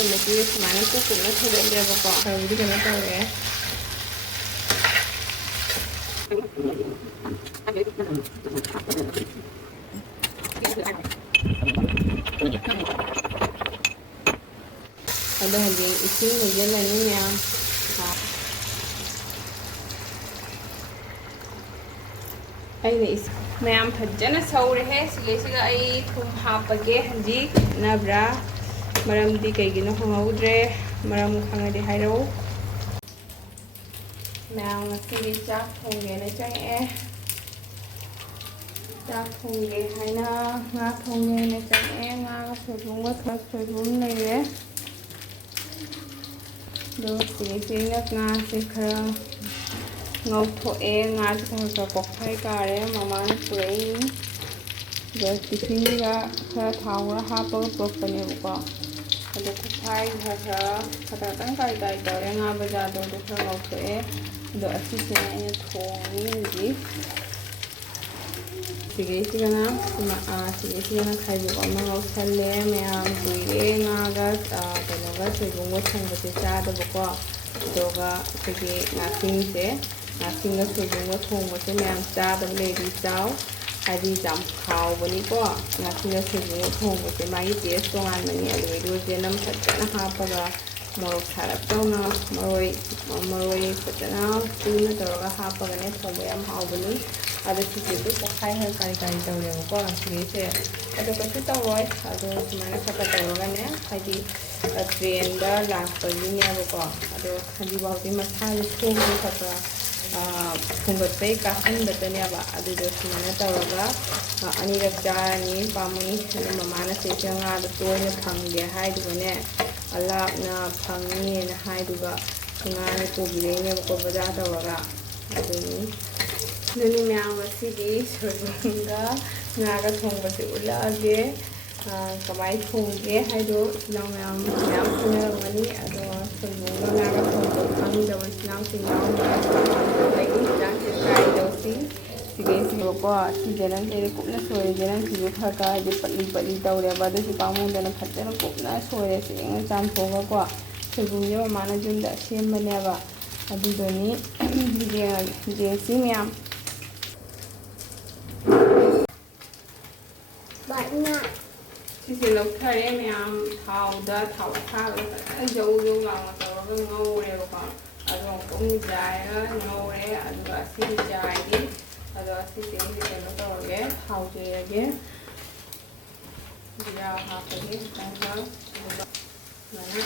ꯁꯣꯝꯗꯗꯤ ꯁꯨꯃꯥꯏꯅ ꯀꯨꯞꯅ ꯊꯣꯡꯒꯠꯂꯦꯕꯀꯣ ꯈꯔꯕꯨꯗꯤ ꯀꯩꯅꯣ ꯇꯧꯔꯦ ꯑꯗꯣ ꯍꯧꯖꯤꯛ ꯏꯁꯤꯡ ꯍꯩꯖꯤꯜꯂꯅꯤ ꯃꯌꯥꯝ ꯑꯩꯅ ꯃꯌꯥꯝ ꯐꯖꯅ ꯁꯧꯔꯦꯍꯦ ꯁꯤꯒꯩꯁꯤꯒ ꯑꯩ ꯊꯨꯝ ꯍꯥꯞꯄꯒꯦ ꯍꯧꯖꯤꯛ ꯅꯠꯇꯕ꯭ꯔꯥ ꯃꯔꯝꯗꯤ ꯀꯩꯒꯤꯅꯣ ꯈꯪꯍꯧꯗ꯭ꯔꯦ ꯃꯔꯝ ꯈꯪꯉꯗꯤ ꯍꯥꯏꯔꯛꯎ ꯃꯌꯥꯝ ꯉꯁꯤꯗꯤ ꯆꯥꯛ ꯊꯣꯡꯒꯦꯅ ꯆꯪꯉꯛꯑꯦ ꯆꯥꯛ ꯊꯣꯡꯒꯦ ꯍꯥꯏꯅ ꯉꯥ ꯊꯣꯡꯒꯦꯅ ꯆꯪꯉꯛꯑꯦ ꯉꯥꯒ ꯁꯣꯏꯕꯨꯝꯒ ꯁꯣꯏꯕꯨꯝ ꯂꯩꯔꯦ ꯑꯗꯣ ꯁꯤꯒꯩꯁꯤꯅ ꯉꯥꯁꯦ ꯈꯔ ꯉꯧꯊꯣꯛꯑꯦ ꯉꯥꯁꯦ ꯈꯔ ꯄꯣꯛꯈꯥꯏ ꯀꯥꯔꯦ ꯃꯃꯥꯅ ꯄꯨꯔꯛꯏꯅꯤ ꯑꯗꯣ ꯇꯤꯐꯤꯟꯒ ꯈꯔ ꯊꯥꯎ ꯈꯔ ꯍꯥꯞꯄꯒ ꯄꯨꯔꯛꯄꯅꯦꯕꯀꯣ ꯑꯗꯣ ꯈꯨꯠꯐꯥꯏ ꯈꯔꯇꯪ ꯀꯥꯏ ꯇꯧꯔꯦ ꯉꯥ ꯕꯖꯥꯔꯗꯣ ꯑꯗꯨ ꯈꯔ ꯉꯧꯊꯣꯛꯑꯦ ꯑꯗꯣ ꯑꯁꯤꯁꯤꯅ ꯑꯩꯅ ꯊꯣꯡꯉꯤ ꯍꯧꯖꯤꯛ ꯁꯤꯒꯩꯁꯤꯒꯅ ꯈꯥꯏꯕꯣꯛ ꯑꯃ ꯉꯧꯁꯜꯂꯦ ꯃꯌꯥꯝ ꯀꯨꯏꯔꯦ ꯉꯥꯒ ꯀꯩꯅꯣꯒ ꯁꯣꯏꯕꯨꯝꯒ ꯊꯣꯡꯕꯁꯦ ꯆꯥꯗꯕꯀꯣ ꯑꯗꯨꯒ ꯑꯩꯈꯣꯏꯒꯤ ꯉꯥꯁꯤꯡꯒ ꯁꯣꯏꯕꯨꯝꯒ ꯊꯣꯡꯕꯁꯦ ꯃꯌꯥꯝ ꯆꯥꯗꯕ ꯂꯩꯔꯗꯤ ꯆꯥꯎ ꯍꯥꯏꯗꯤ ꯌꯥꯝ ꯍꯥꯎꯕꯅꯤꯀꯣ ꯉꯥꯁꯤꯡꯒ ꯁꯣꯏꯕꯨꯝꯒ ꯊꯣꯡꯕꯁꯦ ꯃꯥꯒꯤ ꯇꯦꯁ ꯇꯣꯉꯥꯟꯕꯅꯤ ꯑꯗꯨꯗꯩꯗꯨ ꯆꯦꯅꯝ ꯐꯖꯅ ꯍꯥꯞꯄꯒ ꯃꯣꯔꯣꯛ ꯁꯥꯔꯞ ꯇꯧꯅ ꯃꯔꯣꯏ ꯐꯖꯅ ꯀꯨꯡꯅ ꯇꯧꯔꯒ ꯍꯥꯞꯄꯒꯅꯦ ꯊꯣꯡꯕ ꯌꯥꯝ ꯍꯥꯎꯕꯅꯤ ꯑꯗꯣ ꯁꯤꯁꯤꯁꯨ ꯄꯣꯛꯈꯥꯏ ꯈꯔ ꯀꯥꯔꯤ ꯇꯧꯔꯦꯕꯀꯣ ꯁꯤꯒꯩꯁꯦ ꯑꯗꯣ ꯀꯩꯁꯨ ꯇꯧꯔꯣꯏ ꯑꯗꯣ ꯁꯨꯃꯥꯏꯅ ꯈꯔ ꯇꯧꯔꯒꯅꯦ ꯍꯥꯏꯗꯤ ꯇ꯭ꯔꯦꯟꯗ ꯂꯥꯛꯄꯒꯤꯅꯦꯕꯀꯣ ꯑꯗꯣ ꯍꯧꯖꯤꯛꯐꯥꯎꯗꯤ ꯃꯁꯥꯁꯦ ꯊꯣꯡꯕ ꯈꯔ ꯊꯣꯡꯒꯠꯄꯩ ꯀꯥꯍꯟꯕꯇꯅꯦꯕ ꯑꯗꯨꯗꯣ ꯁꯨꯃꯥꯏꯅ ꯇꯧꯔꯒ ꯑꯅꯤꯔꯛ ꯆꯥꯔꯅꯤ ꯄꯥꯝꯃꯨꯏ ꯑꯗꯨ ꯃꯃꯥꯅ ꯁꯤꯁꯦ ꯉꯥꯗꯣ ꯇꯣꯏꯅ ꯐꯪꯗꯦ ꯍꯥꯏꯗꯨꯒꯅꯦ ꯂꯥꯞꯅ ꯐꯪꯅꯤꯅ ꯍꯥꯏꯗꯨꯒ ꯉꯥꯅ ꯄꯨꯕꯤꯔꯛꯏꯅꯦꯕꯀꯣ ꯕꯖꯥꯔ ꯇꯧꯔꯒ ꯑꯗꯨꯅꯤ ꯃꯌꯥꯝ ꯉꯁꯤꯗꯤ ꯁꯣꯏꯕꯨꯝꯒ ꯉꯥꯒ ꯊꯣꯡꯕꯁꯦ ꯎꯠꯂꯛꯑꯒꯦ ꯀꯃꯥꯏꯅ ꯊꯣꯡꯒꯦ ꯍꯥꯏꯗꯣ ꯏꯆꯤꯜ ꯏꯅꯥꯎ ꯃꯌꯥꯝ ꯈꯪꯅꯔꯝꯒꯅꯤ ꯑꯗꯣ ꯁꯣꯏꯕꯨꯝꯒ ꯉꯥꯒ ꯊꯣꯡꯕ ꯈꯪꯗꯕ ꯏꯆꯤꯜ ꯏꯅꯥꯎꯁꯤꯡ ꯑꯩꯒꯤ ꯏꯟꯖꯥꯡꯁꯦ ꯇ꯭ꯔꯥꯏ ꯇꯧꯁꯤ ꯁꯤꯒꯩꯁꯤꯕꯀꯣ ꯁꯤꯁꯦ ꯅꯪꯁꯦ ꯀꯨꯞꯅ ꯁꯣꯏꯔꯤꯁꯦ ꯅꯪꯁꯤꯁꯨ ꯈꯔ ꯍꯥꯏꯗꯤ ꯄꯠꯂꯤ ꯇꯧꯔꯦꯕ ꯑꯗꯨꯁꯨ ꯄꯥꯝꯃꯨꯗꯅ ꯐꯖꯅ ꯀꯨꯞꯅ ꯁꯣꯏꯔꯦ ꯁꯦꯡꯅ ꯆꯥꯝꯊꯣꯛꯑꯒꯀꯣ ꯁꯣꯏꯕꯨꯝꯁꯦ ꯃꯃꯥꯅ ꯌꯨꯝꯗ ꯁꯦꯝꯕꯅꯦꯕ ꯑꯗꯨꯗꯅꯤ ꯌꯦꯡꯁꯤ ꯃꯌꯥꯝ ꯁꯤꯁꯦ ꯂꯧꯊꯔꯦ ꯃꯌꯥꯝ ꯊꯥꯎꯗ ꯊꯥꯎ ꯑꯁꯥꯕꯗ ꯐꯖꯅ ꯖꯧ ꯂꯥꯎꯅ ꯇꯧꯔꯒ ꯉꯧꯔꯦꯕꯀꯣ ꯑꯗꯣ ꯑꯃꯨꯛ ꯖꯥꯏꯔꯒ ꯉꯧꯔꯦ ꯑꯗꯨꯒ ꯑꯁꯤ ꯖꯥꯏꯗꯤ ꯑꯗꯣ ꯑꯁꯤꯁꯦ ꯑꯩꯁꯦ ꯀꯩꯅꯣ ꯇꯧꯔꯒꯦ ꯊꯥꯎꯖꯩꯔꯒꯦ ꯖꯤꯔꯥ ꯍꯥꯞꯄꯒꯦ ꯈꯤꯇꯪꯒ ꯑꯗꯨꯒ ꯁꯨꯃꯥꯏꯅ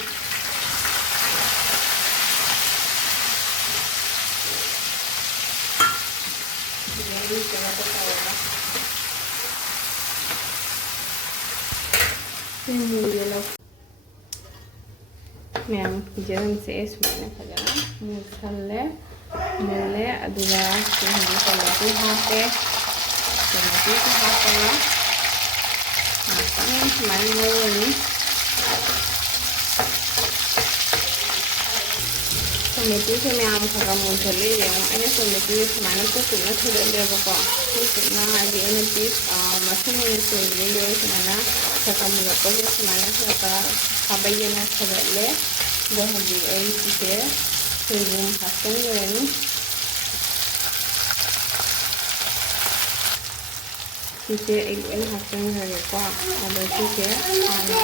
ꯃꯌꯥꯝ ꯄꯤꯖꯔꯝꯁꯦ ꯁꯨꯃꯥꯏꯅ ꯐꯖꯅ ꯃꯨꯜꯂꯦ ꯑꯗꯨꯒ ꯍꯧꯖꯤꯛ ꯇꯣꯃꯦꯇꯣ ꯍꯥꯞꯄꯦ ꯇꯣꯃꯦꯇꯣꯁꯨ ꯍꯥꯞꯄꯒ ꯉꯥꯛꯇꯪ ꯁꯨꯃꯥꯏꯅ ꯉꯧꯔꯅꯤ ꯇꯣꯃꯦꯇꯣꯁꯦ ꯃꯌꯥꯝ ꯈꯔ ꯃꯨꯟꯊꯠꯂꯦ ꯌꯦꯡꯉꯣ ꯑꯩꯅ ꯇꯣꯃꯦꯇꯣꯁꯦ ꯁꯨꯃꯥꯏꯅ ꯀꯨꯞꯅ ꯊꯣꯡꯒꯠꯂꯦꯕꯀꯣ ꯀꯨꯞꯅ ꯍꯥꯏꯗꯤ ꯑꯩꯅ ꯄꯤꯁ ꯃꯁꯤꯡ ꯑꯣꯏꯅ ꯁꯣꯏꯕꯅꯦ ꯂꯣꯏ ꯁꯨꯃꯥꯏꯅ ꯈꯔ ꯃꯨꯜꯂꯛꯄꯁꯦ ꯁꯨꯃꯥꯏꯅ ꯈꯔ ꯈꯥꯕꯩꯅ ꯊꯥꯒꯠꯂꯦ ꯑꯗꯣ ꯍꯧꯖꯤꯛ ꯑꯩ ꯁꯤꯁꯦ ꯁꯣꯏꯕꯨꯝ ꯍꯥꯞꯆꯤꯟꯈ꯭ꯔꯅꯤ ꯁꯤꯁꯦ ꯑꯩ ꯂꯣꯏꯅ ꯍꯥꯞꯆꯤꯟꯈ꯭ꯔꯒꯦꯀꯣ ꯑꯗꯣ ꯁꯤꯁꯦ ꯍꯥꯟꯅ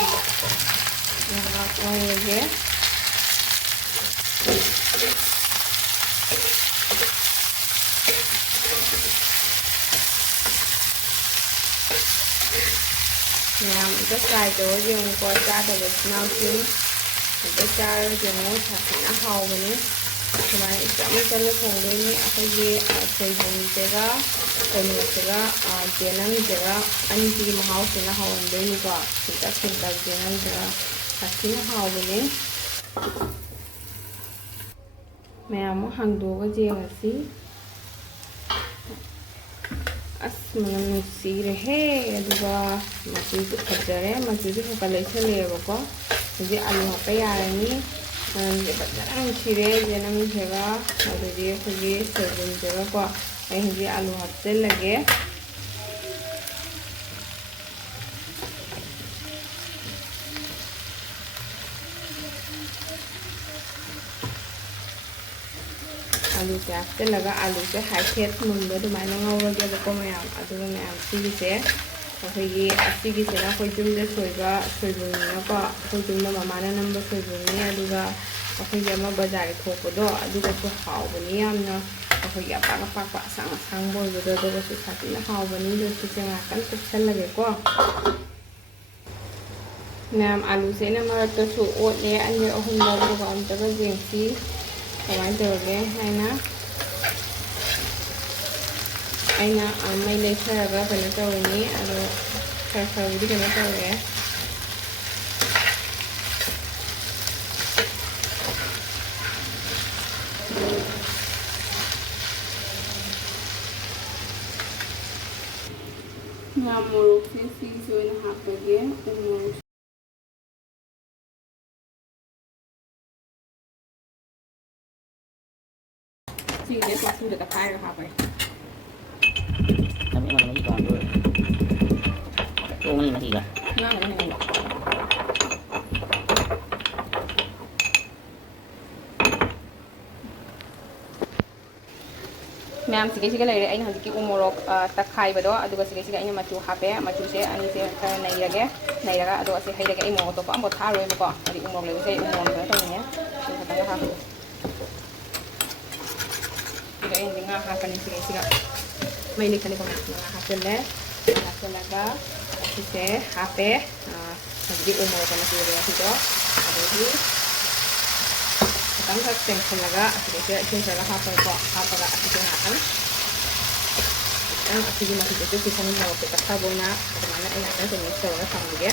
ꯉꯥꯏꯍꯥꯛ ꯉꯧꯔꯒꯦ ꯃꯌꯥꯝ ꯑꯝꯇ ꯇ꯭ꯔꯥꯏ ꯇꯧꯔ ꯌꯦꯡꯉꯨꯀꯣ ꯆꯥꯗꯕ ꯏꯆꯤꯜ ꯑꯝꯇ ꯆꯥꯔꯒ ꯌꯦꯡꯉꯨ ꯐꯖꯅ ꯍꯥꯎꯕꯅꯤ ꯁꯨꯃꯥꯏꯅ ꯆꯝꯅ ꯊꯣꯡꯗꯣꯏꯅꯤ ꯑꯩꯈꯣꯏꯒꯤ ꯁꯣꯏꯕꯨꯝꯁꯤꯒ ꯀꯩꯅꯣꯁꯤꯒ ꯆꯦꯅꯝꯁꯤꯒ ꯑꯅꯤꯁꯤꯒꯤ ꯃꯍꯥꯎꯁꯤꯅ ꯍꯥꯎꯍꯟꯗꯣꯏꯅꯤꯀꯣ ꯁꯤꯟꯇꯛ ꯆꯦꯅꯝꯁꯤꯒ ꯁꯥꯊꯤꯅ ꯍꯥꯎꯕꯅꯤ ꯃꯌꯥꯝ ꯑꯃꯨꯛ ꯍꯥꯡꯗꯣꯛꯑꯒ ꯌꯦꯡꯉꯁꯤ ꯑꯁ ꯃꯅꯝ ꯅꯨꯡꯁꯤꯔꯦꯍꯦ ꯑꯗꯨꯒ ꯃꯆꯨꯁꯨ ꯐꯖꯔꯦ ꯃꯆꯨꯁꯨ ꯈꯔ ꯂꯩꯁꯜꯂꯛꯑꯦꯕꯀꯣ ꯍꯧꯖꯤꯛ ꯑꯂꯨ ꯍꯥꯞꯄ ꯌꯥꯔꯅꯤ ꯃꯅꯝꯁꯦ ꯐꯖꯅ ꯅꯨꯡꯁꯤꯔꯦ ꯆꯦꯅꯝꯁꯤꯒ ꯑꯗꯨꯗꯤ ꯑꯩꯈꯣꯏꯒꯤ ꯁꯣꯏꯕꯨꯝꯁꯤꯒꯀꯣ ꯑꯩ ꯍꯧꯖꯤꯛ ꯑꯂꯨ ꯍꯥꯞꯆꯤꯜꯂꯒꯦ आलू से हापचꯜꯂꯒ आलू से हाइफेट मुंबो दुमाइना ngौरगेबको मैम अदुगा मैम सिगिसे अखोइगी सिगिसेना अखोइ जुमदे सोइबा सोइबुनिनाको अखोइ जुमदा ममाना नंबर सोइबुनि अदुगा अखोइगी अमा बाजार थोपदो अदुगासु हावबनि यामना अखोइगी अपाक अपाक असंग असंग बोइबदो अदुगासु सातिना हावबनि दोसिसे ngakang kupsallageko मैम आलू से मरक्तसु ओटले अने अहुम अदुगा अमतगा जेंसी कमाइन तौरगे हाइना अना मई लेथरगा कनो तौरनी अदो खर खरबुदि कनो तौरे मैम मोरोक से सीज ओइन हापगे मोरोक सीज मासु दका खायगा हापगे Tapi emang lagi kan tuh. Tuh ini masih gak? Ma'am सिगे लेरे अइन हजिकी उमोरक तखाइबदो अदुगा सिगे अइन मचु हापे मचु से अनि से नैरगे नैरगा अदो असे हैरगे इ मोको तो अम्बो थारोइबको अदि उमोरक लेबसे उमोरक तनिए से खतंगा हापे सिगे अइन दिंगा हापनि सिगे मैं लिखने को हापले हापलगा से हापे हजिकी उमोरक मचु लेबे हिदो अदि खतंग खत सेंखलगा सिगे सेंखलगा हापको हापगा सिगे हापन ang sige makikita ko sa mga ito kasabo na kumana ay natin sa mix na samige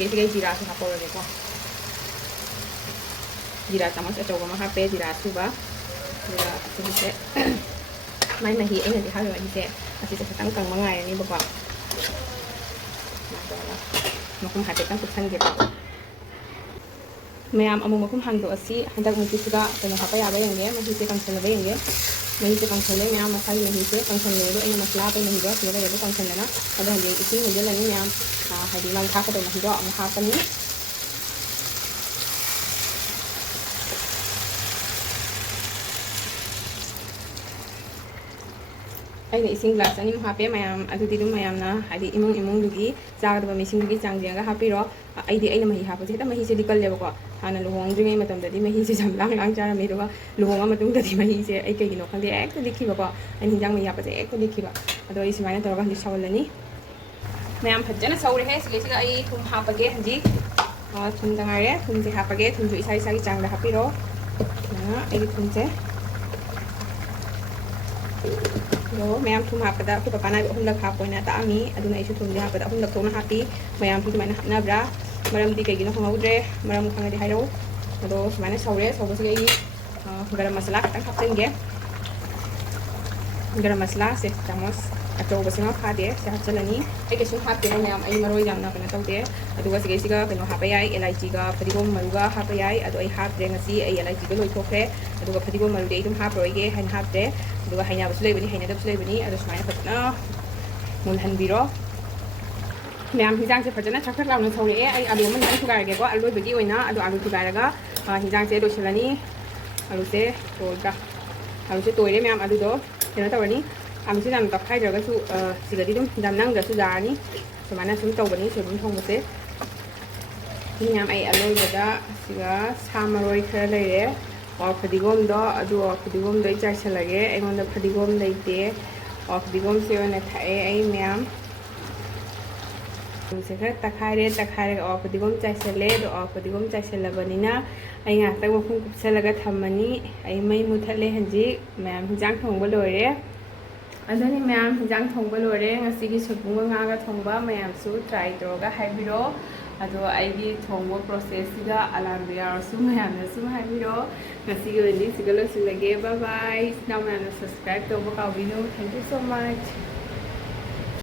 sige jira sa hapon ulit ko jira tamos ito ko mahape jira suba jira sige may mahi ay nanti hawi mahi kasi sa tangkang mga yan iba pa makum hati tang kupsan gitu ma'am अमु मकुम हांगदो असि हंदक मुतिसुगा कनो हापा याबा यंगे महिसे कंसलबा यंगे महिसे कंसले ma'am Masai महिसे कंसले दो एना मसला पे महिदो सिगा यदो कंसलना अदो हंगे इसिंग होजलनी मैम हादि मान थाकदो महिदो अमु हापनी अने इसिंग ग्लास अनि हापे मैम अदुदि दुम मैम ना हादि इमुंग दुगी जागदबा मिसिंग दुगी चांगजेंगा हापिरो आइदि अइना मही हापसे हेता मही से दिकल्लेबको हाना लुहोंद्रिङै मतमददि मही से जमलांग लांग चारमे दुगा लुहोंगा मतुंगदि मही से अइ कइगिनो खंदे एकतो दिखिबको अनि हिंजांग मही हापसे एकतो दिखिबा अदो इ सिमाइना तोरगा हंदि सावलनी मैम फज्जना सौरे हे सिगे अइ थुम हापगे हंदि थुम दंगारे थुम से हापगे थुम जो इसा इसा की चांगदा हापिरो ना अइ थुम से लो मैम थुम हापदा को पपाना हुलक हापोइना तामी अदुना इसु थुम दि हापदा हुलक थोना हापी मैम थुम माइना हापनाब्रा मरमदी कइगिनो खंगौद्रे मरम खंगदि हाइरो अदो सुमाइना सौरे सौबसे गरम मसाला खतंग हापचेंगे गरम मसाला से चमच अचौबसे खादे से हापचलनी आई केसु हापते मैम आई मरोय यामना कना तौदे अदुगा सिगे कनो हापा याई एलाइची गा फदिगोम मरुगा हापा याई अदो आई हापदे ngasi आई एलाइची गा लोइथोखरे अदुगा फदिगोम मरुदे आई दुम हापरोइगे हाइन हापदे अदुगा हाइनाबसु लेबनी हाइनादबसु लेबनी अदो सुमाइना फजना मुलहनबिरो मैम हिंजांग से फजना छखर लाउन सौरे आई आलू मन नन थुगारगेको आलू बगी ओइना अदो आलू थुगारगा हिंजांग से दोसलनी आलू से तोइगा आलू से तोइरे मैम आलू दो केनो तवरनी आलू से जाम तखाइद्रगसु सिगदि दुम जाम नंगदसु जारनी सुमाना सुम तौबनी सोबुम थोंबसे मैम आई आलू बदा सिगा सामरोय खर लेरे और फदिगोम दो अदो फदिगोम दो चाइसलगे एगोंदा फदिगोम लेते और फदिगोम से ओना थाए आई मैम से खर तखाइरे और फदिगोम चाइसले दो और फदिगोम चाइसलबनिना आई ngakta मखुम कुपसलगा थमनी आई मई मुथले हंजी मैम हिंजांग थोंबा लोरे अदनी मैम हिंजांग थोंबा लोरे ngasiगी सगुंगा ngaga थोंबा मैमसु ट्राई तोगा हाइबिरो अदो आइगी थोंबा प्रोसेस सिगा अलार्म यारसु मैमसु हाइबिरो ngasiगी वेली सिगलो सिलगे bye bye now ma'am subscribe तोबा काबिनो थैंक यू सो मच